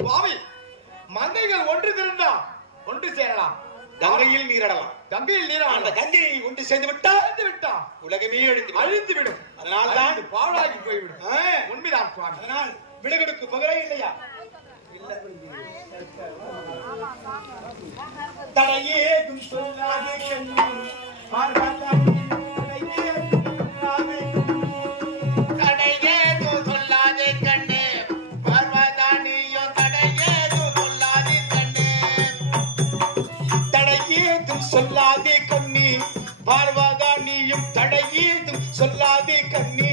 சுவாமி, மங்கைகள் ஒன்று திரண்டா ஒன்று சேரலாம், கங்கையில் நீராடலாம். கங்கையில் நீராடலாம். அந்த கங்கையை ஒன்று சேர்ந்து விட்டா உலகமே அழிந்து விடும். அதனால்தான் பாழாகி போய்விடும். உண்மைதான் சுவாமி. அதனால் விலகெடுக்கு பகலே இல்லையா? தடையேதும் சொல்லாதே கண்ணு சொல்லாதே கண்ணி பார்வாதா நீயும் தடையேதும் சொல்லாதே கண்ணி.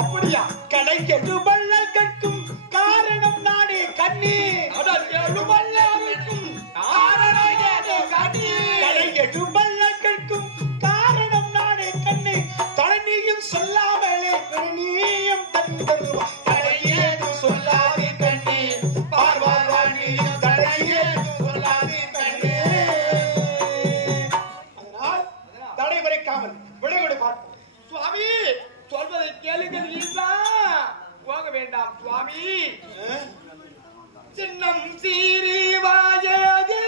அப்படியா? கடை கெடுபல்லல் கற்கும் காரணம் நானே கண்ணி. கடை கெடுபல்லல் கற்கும் காரணம் நானே கண்ணி. தடனியும் சொல்லாமலே நீயும் தந்தருவா. தடையேதும் சொல்லாதே கண்ணி பார்வாதா நீயும் தடையேதும் சொல்லாதே கண்ணி. தடை வரைக்காமல் விலகோடு பார்ப்போம். சுவாமி, சொல்வதை கேளுங்கள். போக வேண்டாம் சுவாமி. சின்னம் சீரி வாயது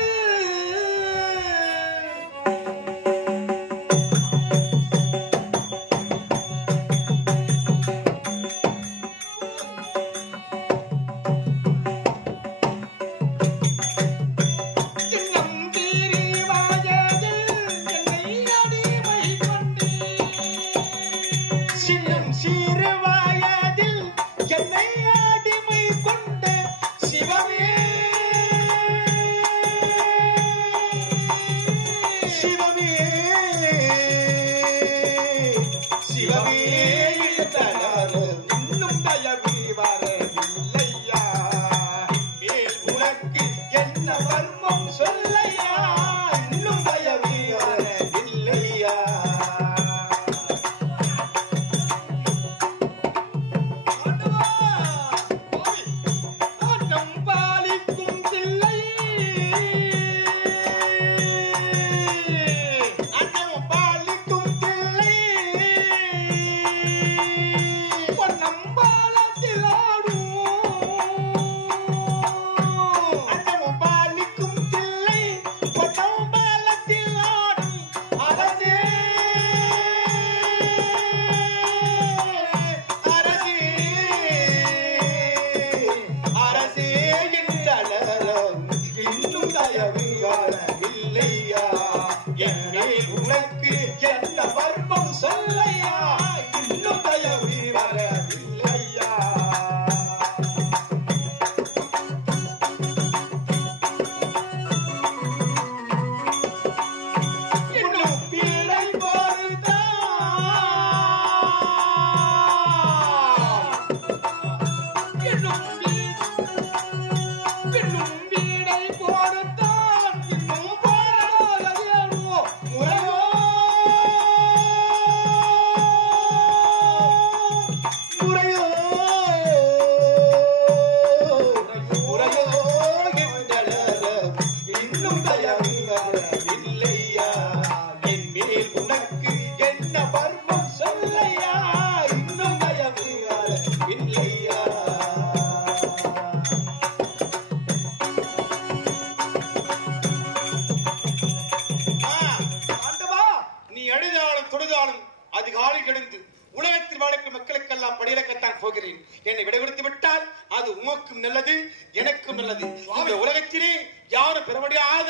அதிகாலை கிடந்து உலகத்தில் வாழ்க்கை மக்களுக்கெல்லாம் படியிலக்கத்தான் போகிறேன். என்னை விடைபெடுத்து விட்டால் அது உமக்கும் நல்லது, எனக்கும் நல்லது. இந்த உலகத்திலே யாரும் பெற முடியாத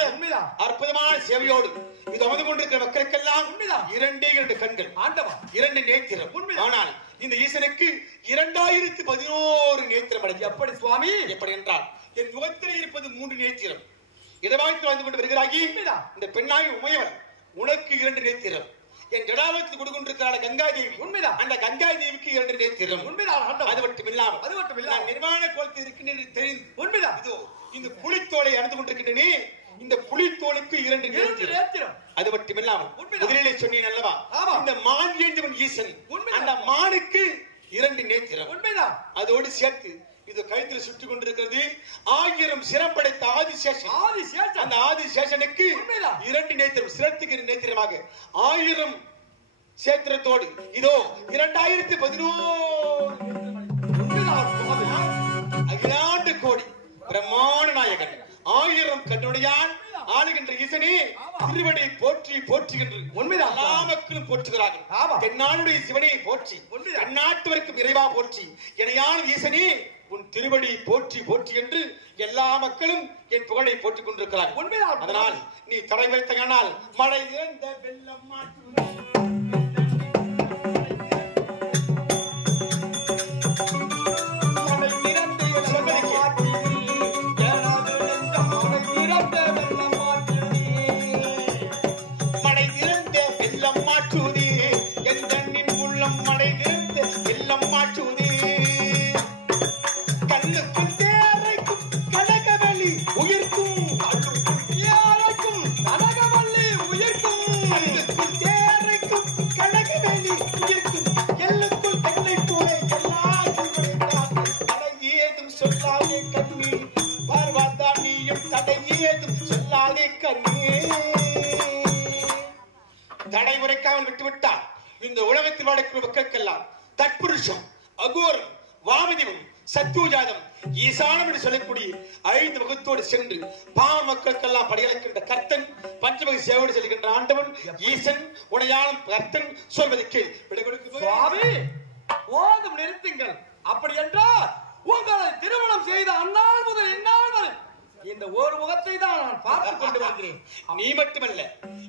அற்புதமான சேவையோடு இது அமர்ந்து கொண்டிருக்கிற மக்களுக்கெல்லாம் இரண்டே இரண்டு கண்கள், ஆண்டவா, இரண்டு நேத்திரம். ஆனால் இந்த ஈசனுக்கு 2011 நேத்திரம் அடைஞ்சு. எப்படி சுவாமி? எப்படி என்றால் என் முகத்தில் இருப்பது 3 நேத்திரம். இடவாய்த்து வாழ்ந்து கொண்டு வருகிறாகி இந்த பெண்ணாகி உமையவன், உனக்கு 2 நேத்திரம். என் ஜடாவத்தில் கொடுக்கின்றிருக்கிறாள் கங்கா தேவி. உண்மைதான். அந்த கங்கா தேவிக்கு 2 நேத்திரம். உண்மைதான். அது மட்டும் இல்லாமல் நிர்வாண கோலத்தில் இருக்கின்ற தெரிந்து. உண்மைதான். இதோ இந்த புலித்தோலை அணிந்து கொண்டிருக்கின்றனே, இந்த புலித்தோலுக்கு 2 நேத்திரம். அது மட்டும் இல்லாமல் முதலிலே சொன்னேன் அல்லவா, இந்த மான் ஏந்திவன் ஈசன், அந்த மானுக்கு 2 நேத்திரம். உண்மைதான். அதோடு சேர்த்து இது கழுத்தில் சுற்றி கொண்டிருக்கிறது 1000 சிரம் படைத்த ஆதிசேஷன். அந்த ஆதிசேஷனுக்கு 2 நேத்திரம், சிரத்துக்கு 2 நேத்திரமாக 1000 சேத்திரத்தோடு இதோ 2011 அகிலாண்டு கோடி ஆளுகின்ற ஈசனே திருவடி போற்றி போற்றுகின்ற உண்மைதான். எல்லா மக்களும் போற்றுகிறார்கள். தென்னாடுடைய சிவனை போற்றி, தென்னாட்டுவருக்கும் இறைவா போற்றி, இணையான ஈசனே உன் திருவடி போற்றி போற்றி என்று எல்லா மக்களும் என் புகழை போற்றிக் கொண்டிருக்கிறார். உண்மைதான். அதனால் நீ தடை வைத்தனால் மழை இறந்த வெள்ளம் தடை உரைக்காமல் விட்டுவிட்டார். இந்த உலகத்தில் வாழக்கூடிய மக்களுக்கெல்லாம் தற்புருஷம், அகோரம், வாமதிவம், சத்யோஜாதம், ஈசானம் என்று சொல்லக்கூடிய 5 முகத்தோடு சென்று பாவ மக்களுக்கெல்லாம் படியளக்கின்ற கர்த்தன், பஞ்சமுக சேவோடு செல்கின்ற ஆண்டவன் ஈசன், உடையாளம் கர்த்தன் சொல்வதை கேள். விடை கொடுக்க போதும், நிறுத்துங்கள். அப்படி என்றால் உங்களை திருமணம் செய்த அந்நாள் முதல் இந்நாள் வரை இந்த ஒரு முகத்தை தான் நான் பார்த்துக் கொண்டு வருகிறேன். நீ மட்டுமல்ல,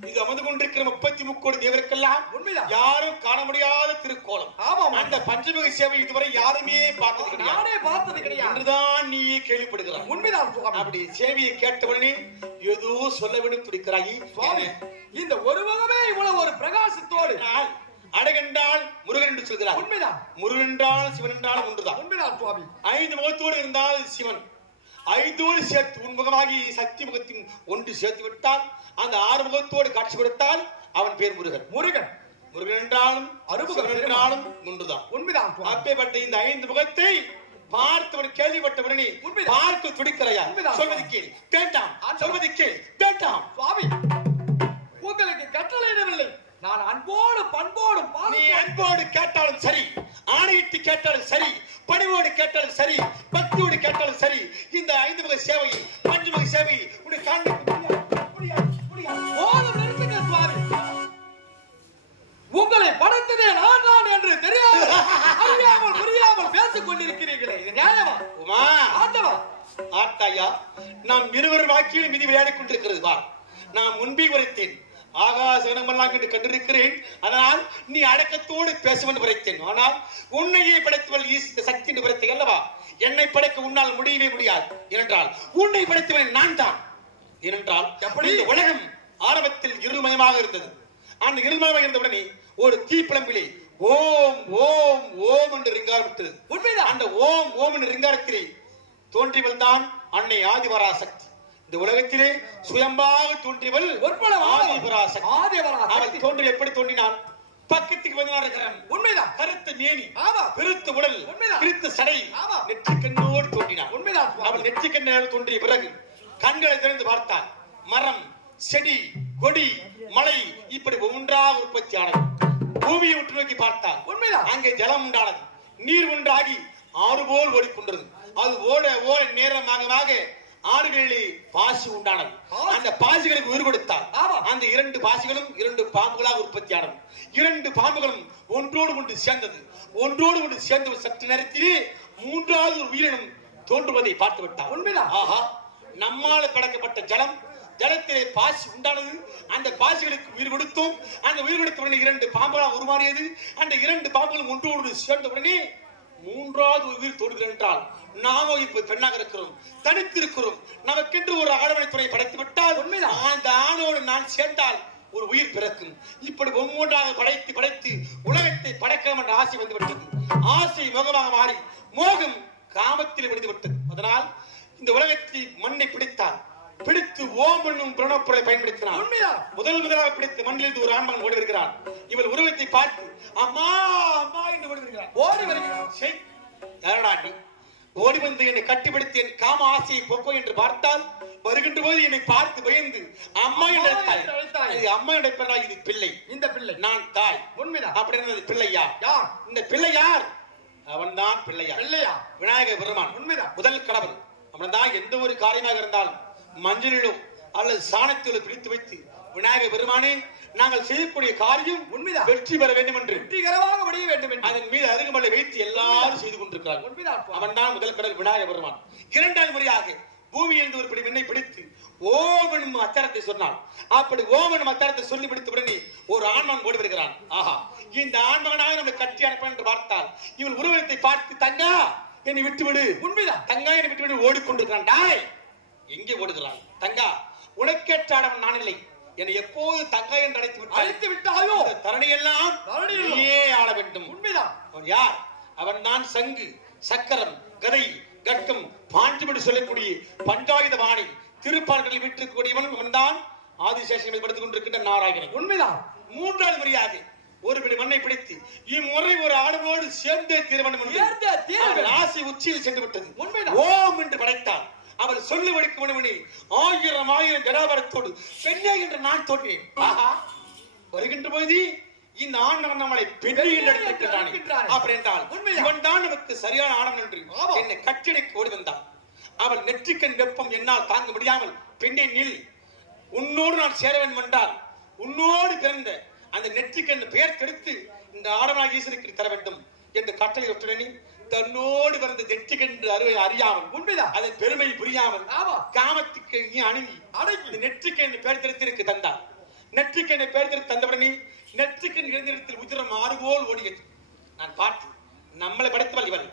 இது அமர்ந்து கொண்டிருக்கிற 33 கோடி தேவருக்கெல்லாம் உண்மைதான், யாரும் காண முடியாத திருக்கோலம். ஆமாம், அந்த பஞ்சமுக சேவை இதுவரை யாருமே பார்த்தது கிடையாது. நானே பார்த்தது கிடையாது என்றுதான் நீயே கேள்விப்படுகிறாய். உண்மைதான் சுவாமி. அப்படி சேவையை கேட்டவனே ஏதோ சொல்ல வேண்டும் துடிக்கிறாய். சுவாமி, இந்த ஒரு முகமே இவ்வளவு ஒரு பிரகாசத்தோடு அடகென்றால் முருகன் என்று சொல்கிறார். உண்மைதான். முருகன் என்றால் சிவன் என்றால் ஒன்றுதான். உண்மைதான் சுவாமி. 5 முகத்தோடு இருந்தால் சிவன், 5 சேர்த்து உன்முகமாகி சக்தி முகத்தின் ஒன்று சேர்த்து விட்டால், அந்த 6 முகத்தோடு காட்சி கொடுத்தால் அவன் பேர் முருகன். முருகன் முருகன் என்றாலும் அறுமுகன் என்றாலும் ஒன்றுதான். உண்மைதான். அப்பேற்பட்ட இந்த 5 முகத்தை பார்த்தவன் கேள்விப்பட்டவனே பார்க்க துடிக்கிறாயா? சொல்வதை கேள் வேண்டாம், சொல்வதை கேள் வேண்டாம். சுவாமி, உங்களுக்கு கட்டளையிடவில்லை. நான் அன்போடு பண்போடும் நீ அன்போடு கேட்டாலும் சரி, ஆணையிட்டு கேட்டாலும் சரி, பணிவோடு கேட்டாலும் சரி, பக்தியோடு கேட்டாலும் சரி, இந்த 5 முக சேவை, பஞ்சமுக சேவை உன்னை காண்பிக்க சுவாமி. உங்களை படைத்ததே நான் தான் என்று தெரியாது, அறியாமல் புரியாமல் பேசிக் கொண்டிருக்கிறீர்களே, இது நியாயமா? உமா ஆண்டவா, ஆட்டாயா, நாம் இருவர் வாக்கியில் மிதி விளையாடிக் கொண்டிருக்கிறது. வா, நான் முன்பே உரைத்தேன், ஆகாசமெல்லாம் கண்டிருக்கிறேன். அதனால் நீ அடக்கத்தோடு பேசுவன் உரைத்தேன். ஆனால் உன்னையே படைத்தவள் சக்தி என்று உரைத்தே அல்லவா? என்னை படைக்க உன்னால் முடியவே முடியாது. ஏனென்றால் உன்னை படைத்தவன் நான் தான். ஏனென்றால் இந்த உலகம் ஆரம்பத்தில் இருள்மயமாக இருந்தது. அந்த இருள்மயமாக இருந்தவுடனே ஒரு தீப்பிழம்பிலே ஓம் ஓம் ஓம் என்று ரிங்காரம் விட்டது. உண்மைதான். அந்த ஓம் ஓம் என்ற ரிங்காரத்திலே தோன்றியவள் தான் அன்னை ஆதிபராசக்தி. இந்த உலகத்திலே சுயம்பாக தோன்றியவள் ஆதிபராசக்தி. அவள் தோன்றி எப்படி தோன்றினாள்? பக்கத்துக்கு வந்தார். உண்மைதான். கருத்த மேனி, பெருத்த உடல், பிரித்த சடை, நெற்றிக்கண்ணோடு தோன்றினாள். உண்மைதான். அவள் நெற்றிக்கண்ணோடு தோன்றிய பிறகு கண்களை திறந்து பார்த்தாள். மரம், செடி, கொடி, மலை இப்படி ஒன்றாக உற்பத்தி ஆனது. பூமியை உற்று நோக்கி பார்த்தாள். உண்மைதான். அங்கே ஜலம் உண்டானது. நீர் ஒன்றாகி ஆறு போல் ஓடிக்கொண்டது. அது ஓட ஓட நேரமாக ஆடுகளிலே பாசி உண்டானது. அந்த பாசிகளுக்கு உயிர் கொடுத்தால் அந்த 2 பாசிகளும் 2 பாம்புகளாக உற்பத்தி ஆனது. 2 பாம்புகளும் ஒன்றோடு ஒன்று சேர்ந்தது. ஒன்றோடு ஒன்று சேர்ந்த சற்று நேரத்திலே 3வது ஒரு உயிரினம் தோன்றுவதை பார்த்து விட்டார். உண்மைதான். ஆஹா, நம்மால் படைக்கப்பட்ட ஜலம், ஜலத்திலே பாசி உண்டானது. அந்த பாசிகளுக்கு உயிர் கொடுத்தோம். அந்த உயிர் கொடுத்த உடனே 2 பாம்புகளாக உருமாறியது. அந்த 2 பாம்புகளும் ஒன்றோடு சேர்ந்த உடனே 3வது உயிர் தோன்றுகிறது. என்றால் நாமோ இப்ப பெண்ணாக இருக்கிறோம், தனித்திருக்கிறோம். நமக்கென்று ஒரு ஆடவனை துணை படைத்து விட்டால் அந்த ஆணோடு நான் சேர்ந்தால் ஒரு உயிர் பிறக்கும். இப்படி ஒவ்வொன்றாக படைத்து உலகத்தை படைக்கலாம் என்ற ஆசை வந்து விட்டது. ஆசை மோகமாக மாறி மோகம் காமத்தில் விடுத்து விட்டது. அதனால் இந்த உலகத்தை மண்ணை பிடித்து ஓம் என்னும் பிரணவப்பொருளை பயன்படுத்தினார். முதலாக பிடித்து மண்ணில் ஒரு ஆண்மகன் ஓடி வருகிறான். இவள் உருவத்தை பார்த்து அம்மா அம்மா என்று ஓடி வருகிறார். யாரடா நீ? ஓடி வந்து என்னை கட்டிப்பிடித்து என் காம ஆசையை போக்கோ என்று பார்த்தால் வருகின்ற போது என்னை பார்த்து பயந்து அம்மா என்று அம்மா என்று இது பிள்ளை. இந்த பிள்ளை நான் தாய். உண்மைதான். அப்படி பிள்ளை யார்? இந்த பிள்ளை யார்? அவன் தான் பிள்ளையா விநாயக பெருமான். உண்மைதான். முதல் கடவுள். அவன் தான் எந்த ஒரு காரியமாக இருந்தாலும் மஞ்சளிலோ அல்லது சாணத்தில் பிடித்து வைத்து விநாயகர் பெருமானே நாங்கள் செய்யக்கூடிய காரியம் உண்மைதான் வெற்றி பெற வேண்டும் என்று வெற்றிகரமாக முடிய வேண்டும் என்று அதன் மீது அருகுமலை வைத்து எல்லாரும் செய்து கொண்டிருக்கிறார்கள். உண்மைதான். அவன் தான் முதல் கடல் விநாயகர் பெருமான். இரண்டாவது முறையாக பூமியிலிருந்து ஒரு பிடி விண்ணை பிடித்து ஓம் எனும் அச்சரத்தை சொன்னான். அப்படி ஓம் எனும் அச்சரத்தை சொல்லி பிடித்த உடனே ஒரு ஆண்மகன் ஓடி வருகிறான். ஆஹா, இந்த ஆண்மகனாக நம்மை கட்டி அனுப்ப என்று பார்த்தால் இவன் உருவத்தை பார்த்து தங்கா என்னை விட்டுவிடு, உண்மைதான் தங்கா என்னை விட்டுவிடு ஓடிக்கொண்டிருக்கிறான். டாய், எங்கே ஓடுகிறான்? தங்கா, உனக்கேற்றாடவன் நான் இல்லை, என்னை எப்போது தங்கா என்று அழைத்து விட்டாயோ தரணியெல்லாம் நீயே ஆள வேண்டும். உண்மைதான். அவன் யார்? அவன் தான் சங்கு சக்கரம் கதை கட்கம் பாண்டுபடி சொல்லக்கூடிய பஞ்சாயுத பாணி திருப்பார்களில் விட்டுக்கூடியவன் அவன் தான் ஆதிசேஷன் படுத்துக் கொண்டிருக்கின்ற நாராயணன். உண்மைதான். மூன்றாவது முறையாக ஒரு பிடி மண்ணை பிடித்து இம்முறை ஒரு ஆடுவோடு சேர்ந்தே தீரவன் ஆசை உச்சியில் சென்று விட்டது. உண்மைதான். ஓம் என்று படைத்தான். அவள் சொல்லி வடிக்கும் உணவனே ஆயிரம் ஆயிரம் ஜடாபரத்தோடு பெண்ணே என்று நான் தோற்றினேன். வருகின்ற போது இந்த ஆண்டவன் நம்மளை பெண்ணில் எடுத்துக்கின்றான். அப்படி என்றால் இவன் தான் நமக்கு சரியான ஆணவன் என்று என்னை கட்டிடைக்கு ஓடி வந்தான். அவள் நெற்றிக்கண் வெப்பம் என்னால் தாங்க முடியாமல் பெண்ணை நில், உன்னோடு நான் சேர வேண்டும் என்றால் உன்னோடு பிறந்த அந்த நெற்றிக்கண் பெயர் கெடுத்து இந்த ஆடவனாக ஈஸ்வருக்கு தர வேண்டும் என்று கட்டளை விட்டுடனே தன்னோடு பிறந்த நெற்றிக்கன்று அறுவை அறியாமல் உண்மைதான் அதன் பெருமை புரியாமல் காமத்துக்கு அணுகி அடங்கி நெற்றிக்கண் பெயர் தெரித்திற்கு தந்தார். நெற்றிக்கண்ணை பெயர் தெரித்து தந்தவுடனே நெற்றிக்கண் இழந்திடத்தில் உதிரம் ஆறுபோல் ஓடியது. நான் பார்த்து நம்மளை படைத்தவள் இவள்.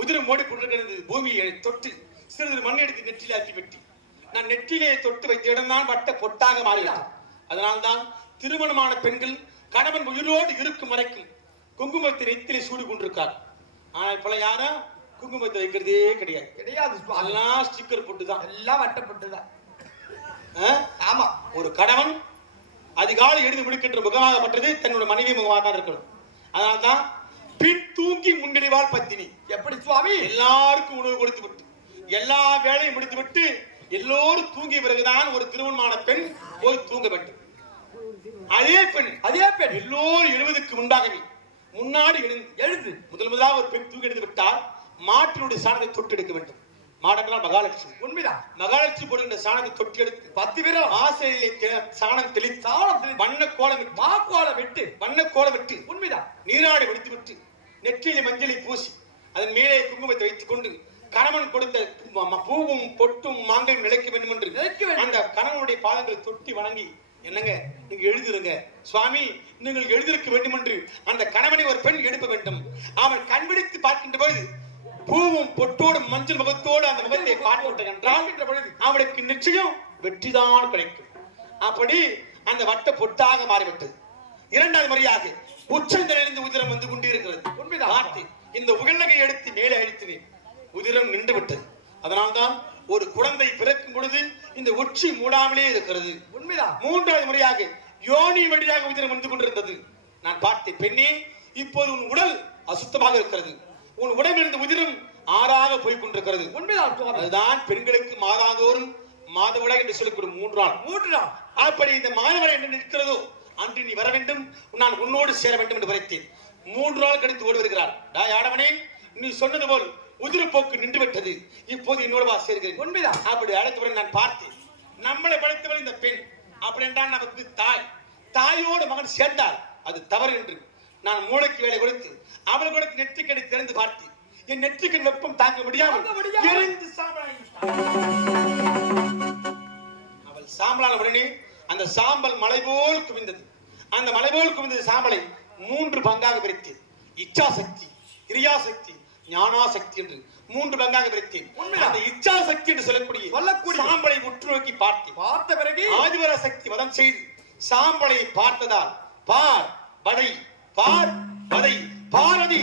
உதிரம் ஓடிக்கொண்டிருக்கிறது. பூமியை தொட்டு சிறிது மண் எடுத்து நெற்றிலே ஆக்கி வெட்டி நான் நெற்றிலே தொட்டு வைத்த இடம்தான் வட்ட பொட்டாக மாறினார். அதனால்தான் திருமணமான பெண்கள் கணவன் உயிரோடு இருக்கும் வரைக்கும் குங்குமத்தை நெத்திலே சூடி கொண்டிருக்கார். ஆனால் இப்ப யாரும் குங்குமத்தை வைக்கிறதே கிடையாது. அதெல்லாம் ஸ்டிக்கர் போட்டுதான், எல்லாம் வட்டப்பட்டுதான். ஆமா, ஒரு கணவன் அதிகாலை எழுதி முடிக்கின்ற முகமாகப்பட்டது தன்னோட மனைவி முகமாக தான் இருக்கணும். அதனால்தான் பின் தூங்கி முன்னெடுவாள் பத்தினி. எப்படி சுவாமி? எல்லாருக்கும் உணவு கொடுத்து விட்டு எல்லா வேலையும் முடித்து விட்டு எல்லோரும் தூங்கிய பிறகுதான் ஒரு திருமணமான பெண் போய் தூங்க வேண்டும். அதே பெண் எல்லோரும் எழுவதற்கு முன்பாகவே முன்னாடி எழுந்து முதலாக ஒரு பெண் தூங்கி எடுத்து விட்டால் மாட்டினுடைய சாணத்தை தொட்டு எடுக்க வேண்டும். மாடங்களால் மகாலட்சுமி. உண்மைதான். மகாலட்சுமி போடுகின்ற சாணத்தை தொட்டி எடுத்து 10 பேரும் ஆசையிலே சாணம் தெளித்து வண்ண கோலம் விட்டு உண்மைதான் நீராடி முடித்து விட்டு நெற்றியிலே மஞ்சளை பூசி அதன் மேலே குங்குமத்தை வைத்துக் கொண்டு கணவன் கொடுத்த பூவும் பொட்டும் மாங்கையும் நிலைக்க வேண்டும் என்று அந்த கணவனுடைய பாதங்களை தொட்டி வணங்கி, என்னங்க நீங்க எழுதிருங்க சுவாமி, நீங்கள் எழுதிருக்க வேண்டும் என்று அந்த கணவனை ஒரு பெண் எழுப்ப வேண்டும். அவன் கண்பிடித்து பார்க்கின்ற போது பூவும் பொட்டோடு மஞ்சள் முகத்தோடு அந்த முகத்தை பார்த்து என்றால் அவளுக்கு நிச்சயம் வெற்றிதான் கிடைக்கும். அப்படி அந்த வட்ட பொட்டாக மாறிவிட்டது. இரண்டாவது முறையாக உச்சந்தலிருந்து உதிரம் வந்து கொண்டிருக்கிறது. உண்மைதான். இந்த உகழகை எடுத்து மேலே அழித்தினேன். உதிரம் நின்று விட்டது. அதனால்தான் ஒரு குழந்தை பிறக்கும் பொழுது இந்த உச்சி மூடாமலே இருக்கிறது. உண்மைதான். மூன்றாவது முறையாக யோனி வழியாக உதிரம் வந்து கொண்டிருந்தது. நான் பார்த்தேன், பெண்ணே இப்போது உன் உடல் அசுத்தமாக இருக்கிறது. உன் உடம்பிலிருந்து உதிரம் ஆறாக போய் கொண்டிருக்கிறது. உண்மைதான். அதுதான் பெண்களுக்கு மாதாந்தோறும் மாதவிடாய் என்று சொல்லக்கூடிய 3 நாள். அப்படி இந்த மாதவிடாய் என்று நிற்கிறதோ அன்று நீ வர வேண்டும், நான் உன்னோடு சேர வேண்டும் என்று வரைத்தேன். 3 நாள் கழித்து ஓடி வருகிறார். ஆடவனே, நீ சொன்னது போல் உதிரப்போக்கு நின்று விட்டது, இப்போது என்னோட வா சேர்கிறேன். உண்மைதான். அப்படி அழைத்தவுடன் நான் பார்த்தேன், நம்மளை படைத்தவள் இந்த பெண். அப்படி என்றால் நமக்கு தாயோடு மகன் சேர்ந்தால் அது தவறு என்று நான் மூளைக்கு வேலை கொடுத்து அவள் கொடுத்து நெற்றிக்கடை திறந்து பார்த்து என் நெற்றிக்கண் வெப்பம் தாங்க முடியாமல் அவள் சாம்பலான உடனே அந்த சாம்பல் மலை போல் குவிந்தது. அந்த மலை போல் குவிந்த சாம்பலை 3 பங்காக பிரித்தேன். இச்சாசக்தி, கிரியாசக்தி, ஞானாசக்தி என்று 3 பங்காக பிரித்தேன். அந்த இச்சாசக்தி என்று சொல்லக்கூடிய சாம்பலை உற்று நோக்கி பார்த்த பிறகு ஆதிவர சக்தி வதம் செய்து சாம்பலை பார்த்ததால் பார் வடை பார் வதை பார்வதி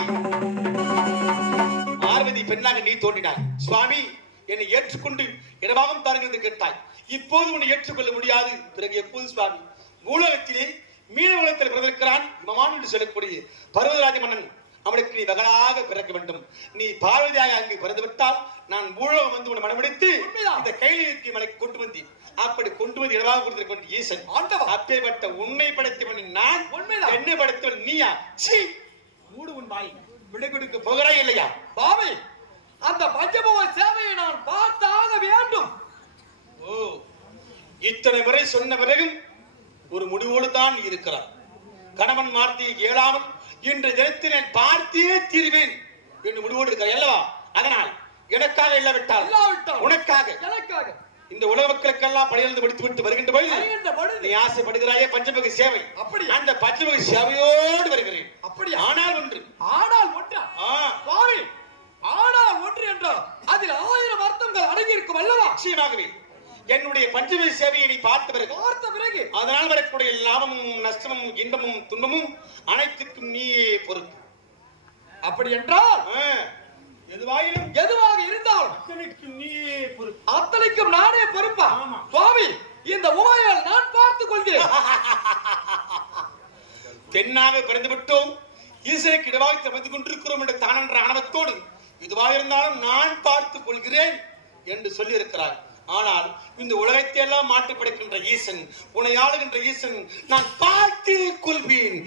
பார்வதி பெண்ணாக நீ தோன்றினாய். சுவாமி, என்னை ஏற்றுக்கொண்டு இடமாகவும் தாருங்கள் என்று கேட்டாய். இப்போது உன்னை ஏற்றுக்கொள்ள முடியாது. பிறகு எப்போது சுவாமி? பூலோகத்திலே மீனவளத்தில் பிறந்திருக்கிறான் இமமான் என்று சொல்லக்கூடிய பர்வதராஜ மன்னன். அவனுக்கு நீ மகளாக பிறக்க வேண்டும். நீ பார்வதியாக அங்கு பிறந்து விட்டால் நான் பூலோகம் வந்து உன்னை மனமுடித்து இந்த கைலிக்கு மலை கொண்டு வந்தேன். அப்படி கொண்டு வந்து இடமாக கொடுத்திருக்க ஈசன் அப்பேற்பட்ட உன்னை படைத்தவன் நான், என்னை படைத்தவன் நீயா? மூடு உன் வாய். விடை கொடுக்க போகிறாய் இல்லையா? பாவை, அந்த பஞ்சபோக சேவையை நான் பார்த்தாக வேண்டும். ஓ, இத்தனை முறை சொன்ன பிறகும் ஒரு முடிவோடு தான் இருக்கிறார். கணவன் வார்த்தையை கேளாமல் இன்று தினத்தில் நான் பார்த்தே தீர்வேன் என்று முடிவோடு இருக்கிறார் அல்லவா? அதனால் எனக்காக இல்லாவிட்டால் உனக்காக எனக்காக இந்த உலக மக்களுக்கெல்லாம் பணியிலிருந்து முடித்து விட்டு வருகின்ற பொழுது நீ ஆசைப்படுகிறாயே பஞ்சமுக சேவை, அப்படி அந்த பஞ்சமுக சேவையோடு வருகிறேன். அப்படி ஆனால் ஒன்று சுவாமி, ஆனால் ஒன்று என்றால் அதில் 1000 அர்த்தங்கள் அடங்கி இருக்கும் அல்லவா? நிச்சயமாகவே என்னுடைய பஞ்சமுக சேவையை நீ பார்த்த பிறகு அதனால் வரக்கூடிய லாபமும் நஷ்டமும் இன்பமும் துன்பமும் அனைத்துக்கும் நீயே பொறுப்பு. அப்படி என்றால் எதுவாக இருந்தாலும் அத்தனைக்கும் நானே பொறுப்பா? சுவாமி, இந்த உமையால் நான் பார்த்துக் கொள்கிறேன். பெண்ணாக பிறந்து விட்டோம், ஈசனுக்கு இடவாக சமைத்துக் கொண்டிருக்கிறோம் என்ற தானன்ற ஆணவத்தோடு இதுவாக இருந்தாலும் நான் பார்த்துக் கொள்கிறேன் என்று சொல்லி இருக்கிறார். ஆனால் இந்த உலகத்தை எல்லாம் மாற்றி படைக்கின்ற ஈசன், உன்னை ஆளுகின்ற ஈசன் நான் பார்த்தே கொள்வேன்.